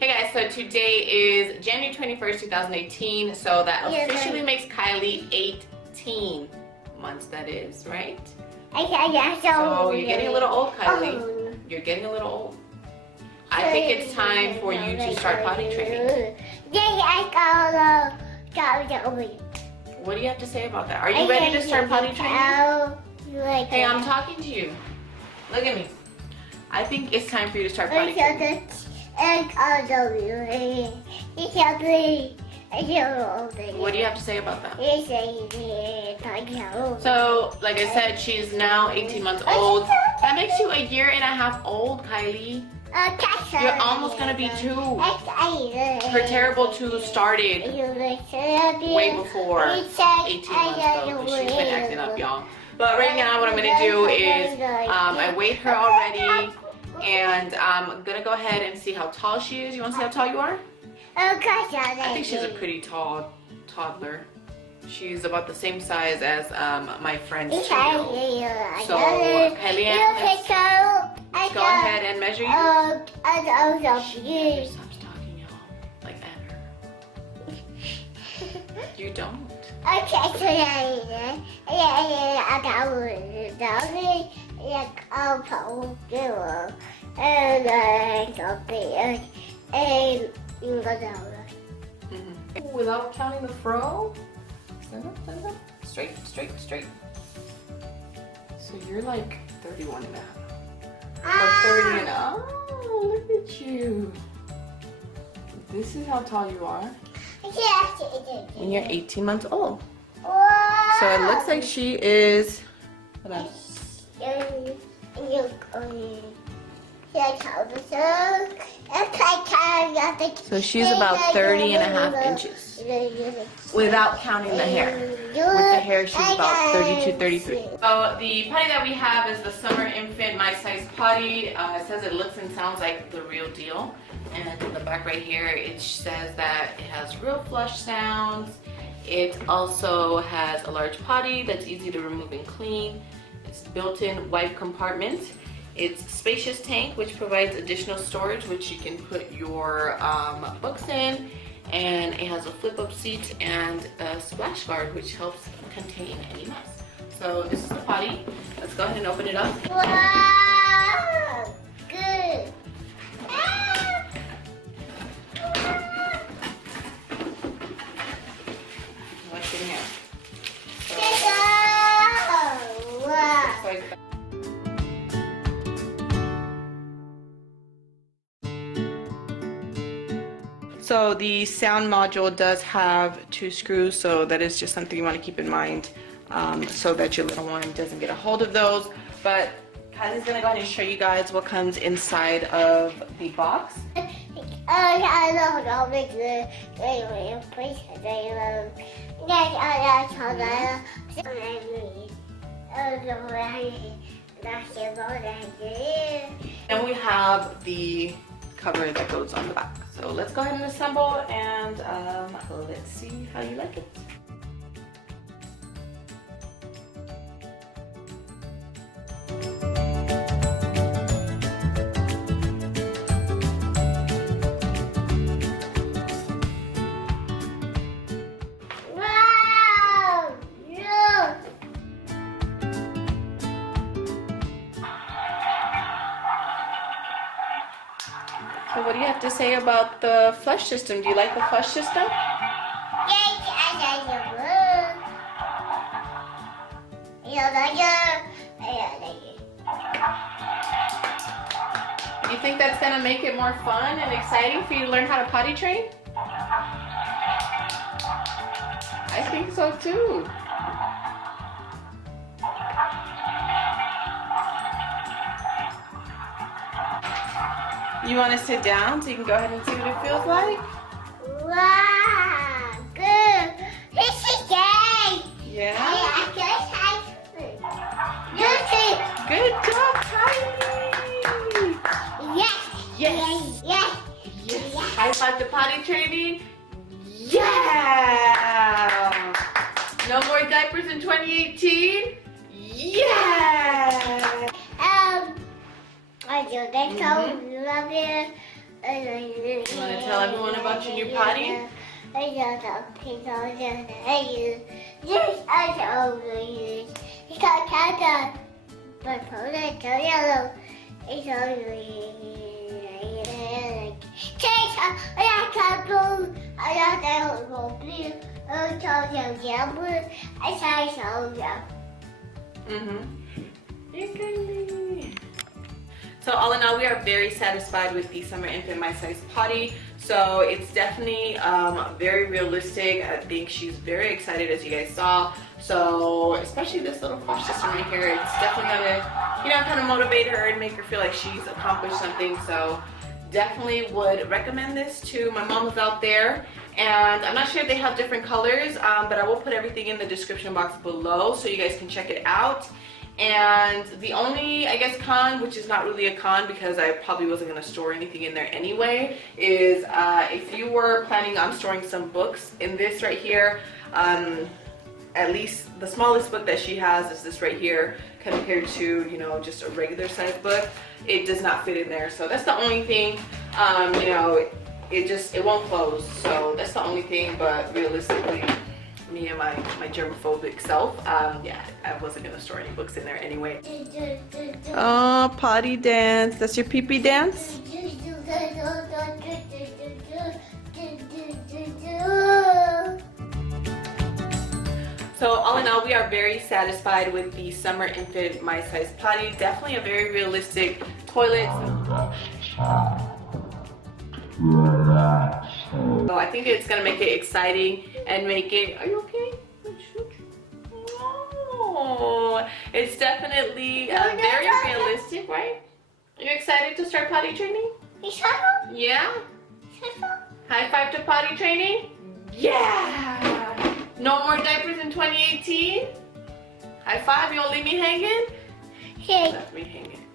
Hey guys, so today is January 21st, 2018, so that officially makes Kylie 18 months, that is, right? So you're getting a little old, Kylie. You're getting a little old. I think it's time for you to start potty training. What do you have to say about that? Are you ready to start potty training? Hey, I'm talking to you. Look at me. I think it's time for you to start potty training. What do you have to say about that? So, like I said, she's now 18 months old. That makes you a year and a half old, Kylie. You're almost gonna be 2. Her terrible 2 started way before 18 months ago, because she's been acting up, y'all. But right now, what I'm gonna do is, I weighed her already, and I'm gonna go ahead and see how tall she is. You wanna see how tall you are? I think she's a pretty tall toddler. She's about the same size as my friend's 2-year-old. So, Kylie, let's go ahead and measure you. She stops talking, y'all. Like that. You don't. Without counting the fro? Stand up, stand up. Straight, straight, straight. So you're like 31 and a half. Or 30 and a half. Oh, look at you. This is how tall you are when you're 18 months old. So it looks like she is, hold on. So she's about 30 and a half inches without counting the hair. With the hair, she's about 32, 33. So the potty that we have is the Summer Infant My Size Potty. It says it looks and sounds like the real deal. And in the back right here, it says that it has real flush sounds. It also has a large potty that's easy to remove and clean. It's built-in wipe compartment. It's spacious tank, which provides additional storage, which you can put your books in. And it has a flip-up seat and a splash guard, which helps contain any mess. So this is the potty. Let's go ahead and open it up. Wow! Good. What's in here? So the sound module does have 2 screws, so that is just something you want to keep in mind, so that your little one doesn't get a hold of those. But Kylie's gonna go ahead and show you guys what comes inside of the box. And we have the cover that goes on the back. So let's go ahead and assemble, and let's see how you like it. Wow! Yeah. So what do you have to say about the flush system? Do you like the flush system? Do you think that's gonna make it more fun and exciting for you to learn how to potty train? I think so too. You want to sit down so you can go ahead and see what it feels like? Wow, good. This is great. Yeah? Good job, Kylie! Yes. Yes! Yes. Yes! High five the potty training! Yeah! No more diapers in 2018? Yeah! I do. They so love it. You want to tell everyone about your new potty? So all in all, we are very satisfied with the Summer Infant My Size Potty. So it's definitely very realistic. I think she's very excited, as you guys saw. So especially this little flush system right here, it's definitely gonna, you know, kind of motivate her and make her feel like she's accomplished something. So definitely would recommend this to my moms out there. And I'm not sure if they have different colors, but I will put everything in the description box below so you guys can check it out. And the only, I guess, con, which is not really a con because I probably wasn't going to store anything in there anyway, is if you were planning on storing some books in this right here, at least the smallest book that she has is this right here compared to, you know, just a regular size book. It does not fit in there. So that's the only thing, you know, it won't close. So that's the only thing, but realistically, me and my germophobic self, yeah, I wasn't gonna store any books in there anyway. Oh, potty dance. That's your pee-pee dance? So all in all, we are very satisfied with the Summer Infant My Size Potty. Definitely a very realistic toilet. So I think it's gonna make it exciting and make it, are you okay? Oh, it's definitely very realistic, right? Are you excited to start potty training? Yeah? High five to potty training? Yeah! No more diapers in 2018? High five, you won't leave me hanging? Okay. Left me hanging.